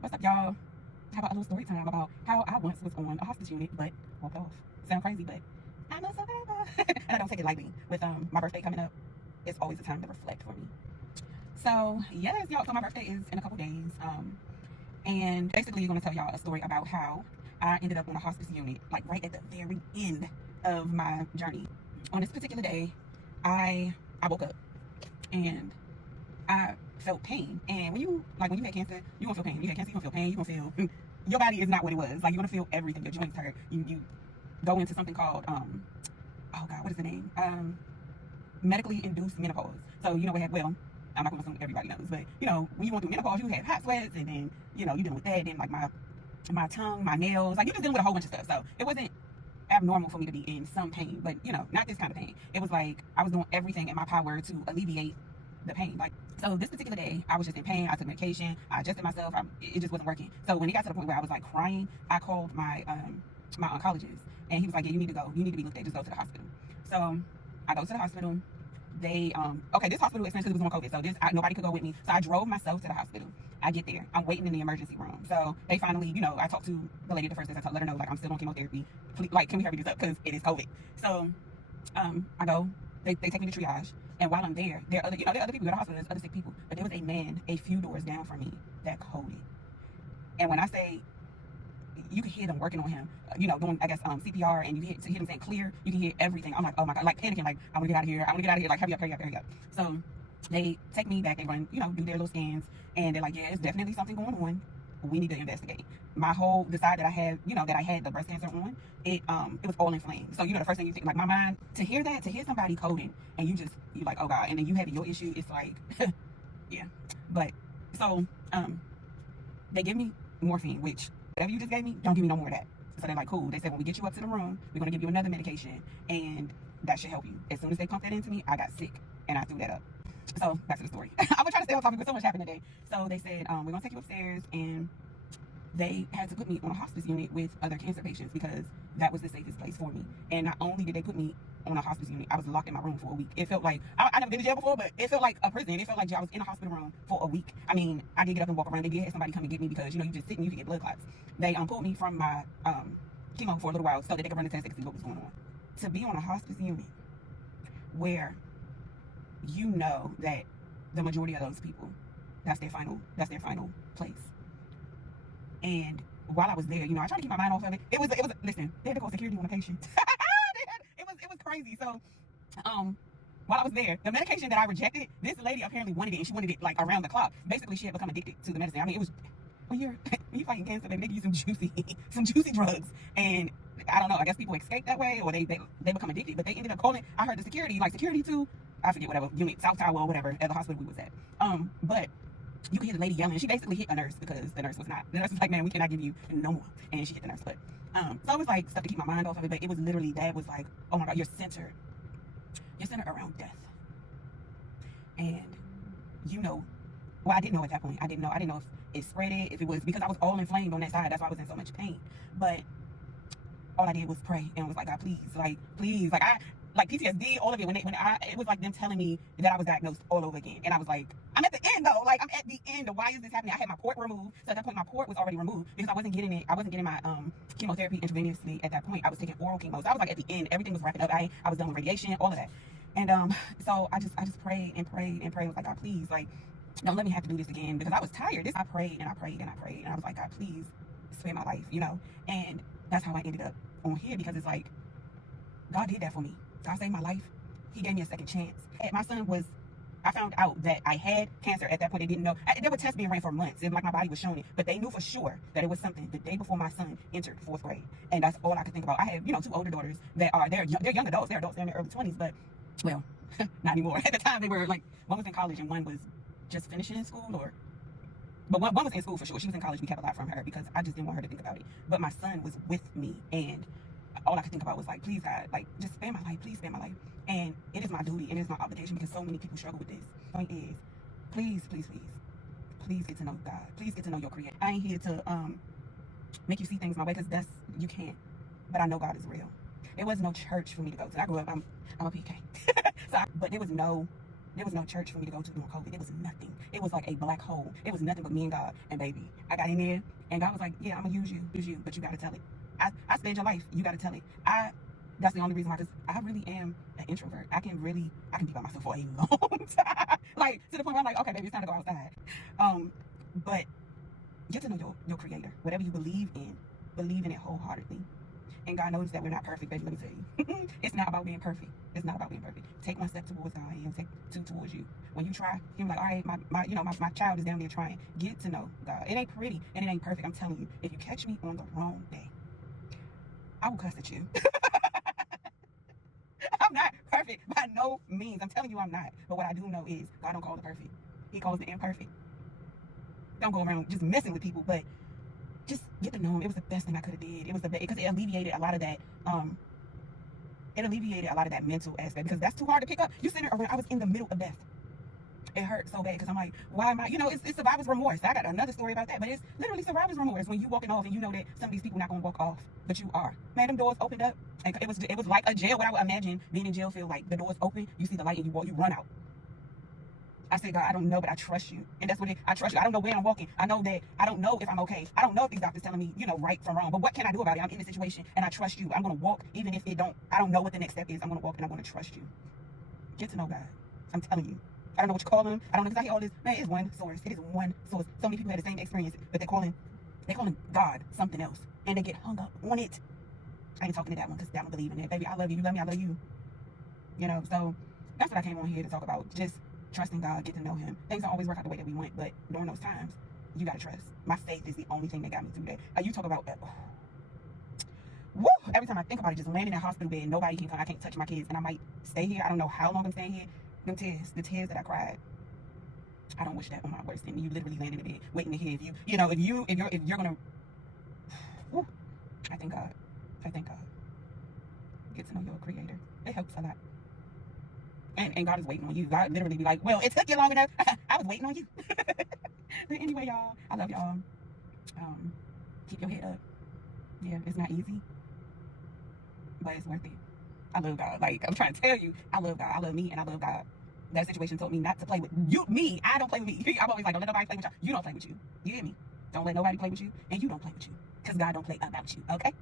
What's up, y'all? How about a little story time about how I once was on a hospice unit but walked off? Sound crazy, but I'm a survivor. And I don't take it lightly. With my birthday coming up, it's always a time to reflect for me. So yes, y'all. So my birthday is in a couple days. And basically, I'm gonna tell y'all a story about how I ended up on a hospice unit, like right at the very end of my journey. On this particular day, I woke up and I felt pain. And when you had cancer, you gonna feel pain. You had cancer, you gonna feel pain. You gonna feel your body is not what it was. Like you're gonna feel everything. Your joints hurt. You go into something called oh god, what is the name? Medically induced menopause. So you know what? Well, I'm not gonna assume everybody knows, but you know when you go through menopause, you have hot sweats, and then you know you dealing with that. And then like my tongue, my nails, like you just dealing with a whole bunch of stuff. So it wasn't abnormal for me to be in some pain, but you know, not this kind of pain. It was like I was doing everything in my power to alleviate the pain. Like, so this particular day, I was just in pain. I took medication. I adjusted myself. It just wasn't working. So when it got to the point where I was like crying, I called my my oncologist, and he was like, "Yeah, you need to go. You need to be looked at. Just go to the hospital." So I go to the hospital. They okay, this hospital experience was on COVID, so nobody could go with me. So I drove myself to the hospital. I get there. I'm waiting in the emergency room. So they finally, you know, I talked to the lady at the first desk. I let her know like I'm still on chemotherapy. Please, like, can we hurry this up because it is COVID. So I go. They take me to triage, and while I'm there, there are other people at the hospital. There's other sick people, but there was a man a few doors down from me that coded. And when I say you can hear them working on him, you know, doing I guess CPR, and you hear them saying clear. You can hear everything. I'm like, oh my god, like panicking, like I want to get out of here. I want to get out of here. Like hurry up, hurry up, hurry up. So they take me back. They run, you know, do their little scans, and they're like, yeah, it's definitely something going on. We need to investigate. The side that I had, you know, that I had the breast cancer on, it was all inflamed. So you know, the first thing you think, like my mind, to hear somebody coding, and you're like, oh god, and then you have your issue. It's like, yeah. But so they give me morphine, which whatever you just gave me, don't give me no more of that. So they're like, cool. They said when we get you up to the room, we're gonna give you another medication, and that should help you. As soon as they pumped that into me, I got sick, and I threw that up. So back to the story. I'm gonna try to stay on topic, but so much happened today. So they said we're gonna take you upstairs, and they had to put me on a hospice unit with other cancer patients because that was the safest place for me. And not only did they put me on a hospice unit, I was locked in my room for a week. It felt like I never been to jail before, but it felt like a prison. It felt like I was in a hospital room for a week. I mean, I did get up and walk around. They did have somebody come and get me because you know you just sit and you can get blood clots. They pulled me from my chemo for a little while so that they could run the test and see what was going on. To be on a hospice unit where you know that the majority of those people, that's their final place. And while I was there, you know, I tried to keep my mind off of it. It was listen, they had to call security on the patient. it was crazy. So while I was there, the medication that I rejected, this lady apparently wanted it, and she wanted it like around the clock. Basically, she had become addicted to the medicine. I mean, it was when you're fighting cancer, they give you some juicy drugs, and I don't know. I guess people escape that way, or they become addicted. But they ended up calling. I heard the security to, I forget whatever unit, South Tower or whatever, at the hospital we was at. But you can hear the lady yelling. She basically hit a nurse because the nurse was like, man, we cannot give you no more. And she hit the nurse. But so it was like stuff to keep my mind off of it. But it was literally, dad was like, oh my god, you're centered around death. And you know, well, I didn't know at that point. I didn't know if it spread it, if it was because I was all inflamed on that side. That's why I was in so much pain. But all I did was pray and was like, God, please, like I like PTSD, all of it. It was like them telling me that I was diagnosed all over again, and I was like, I'm at the end though. Like I'm at the end. Why is this happening? I had my port removed, so at that point my port was already removed because I wasn't getting it. I wasn't getting my chemotherapy intravenously at that point. I was taking oral chemo, so I was like at the end. Everything was wrapping up. I was done with radiation, all of that, and so I just prayed and prayed and prayed. I was like, God, please, like, don't let me have to do this again because I was tired. I prayed and I prayed and I prayed, and I was like, God, please spare my life, you know. And that's how I ended up on here because it's like God did that for me. God saved my life. He gave me a second chance. And my son was, I found out that I had cancer at that point. They didn't know. There were tests being ran for months. And like my body was showing it. But they knew for sure that it was something the day before my son entered 4th grade. And that's all I could think about. I have, you know, 2 older daughters that are, they're young adults. They're adults. They're in their early 20s. But, well, not anymore. At the time, they were like, one was in college and one was just finishing school but one was in school for sure. She was in college. We kept a lot from her because I just didn't want her to think about it. But my son was with me, and all I could think about was like, please God, like just spare my life, please spare my life. And it is my duty and it is my obligation because so many people struggle with this. Point is, please get to know God. Please get to know your Creator. I ain't here to make you see things my way because you can't. But I know God is real. There was no church for me to go to. I grew up, I'm a PK. But there was no There was no church for me to go to during COVID. It was nothing. It was like a black hole. It was nothing but me and God. And baby, I got in there, and God was like, yeah, I'm gonna use you, but you gotta tell it. I spared your life. You gotta tell it. That's the only reason why, because I really am an introvert. I can be by myself for a long time. Like, to the point where I'm like, okay, baby, it's time to go outside. But get to know your creator. Whatever you believe in it wholeheartedly. And God knows that we're not perfect, baby. Let me tell you. It's not about being perfect. It's not about being perfect. Take one step towards God, and He'll take two towards you. When you try, you're like, all right, my child is down there trying. Get to know God. It ain't pretty and it ain't perfect. I'm telling you. If you catch me on the wrong day, I will cuss at you. I'm not perfect by no means. I'm telling you I'm not. But what I do know is God don't call the perfect. He calls the imperfect. Don't go around just messing with people, but just get to know Him. It was the best thing I could have did. It was the best because it alleviated a lot of that. It alleviated a lot of that mental aspect, because that's too hard to pick up. You sitting around. I was in the middle of death. It hurt so bad because I'm like, why am I? It's survivor's remorse. I got another story about that, but it's literally survivor's remorse when you walking off and you know that some of these people not gonna walk off, but you are. Man, them doors opened up, and it was like a jail. What I would imagine being in jail feel like. The doors open, you see the light, and you run out. I said, God, I don't know, but I trust you. And that's what I trust you. I don't know where I'm walking. I know that I don't know if I'm okay. I don't know if these doctors telling me, right from wrong. But what can I do about it? I'm in the situation and I trust you. I'm going to walk even if I don't know what the next step is. I'm going to walk and I'm going to trust you. Get to know God. I'm telling you. I don't know what you call them. I don't know, because I hear all this. Man, it's one source. It is one source. So many people had the same experience, but they're calling God something else. And they get hung up on it. I ain't talking to that one because that one believe in it. Baby, I love you. You love me. I love you. So that's what I came on here to talk about. Just trusting God, get to know Him. Things don't always work out the way that we want, but during those times, you got to trust. My faith is the only thing that got me through that. You talk about, woo, every time I think about it, just laying in that hospital bed, nobody can come, I can't touch my kids, and I might stay here. I don't know how long I'm staying here. The tears that I cried, I don't wish that on my worst enemy. You literally laying in the bed, waiting to hear if you're gonna, woo, I thank God. Get to know your creator. It helps a lot. And God is waiting on you. God literally be like, well, it took you long enough. I was waiting on you. But anyway, y'all, I love y'all. Keep your head up. Yeah, it's not easy, but it's worth it. I love God. Like, I'm trying to tell you, I love God. I love me, and I love God. That situation told me not to play with me. I don't play with me. I'm always like, don't let nobody play with you. You don't play with you. You hear me? Don't let nobody play with you, and you don't play with you. Because God don't play about you, okay?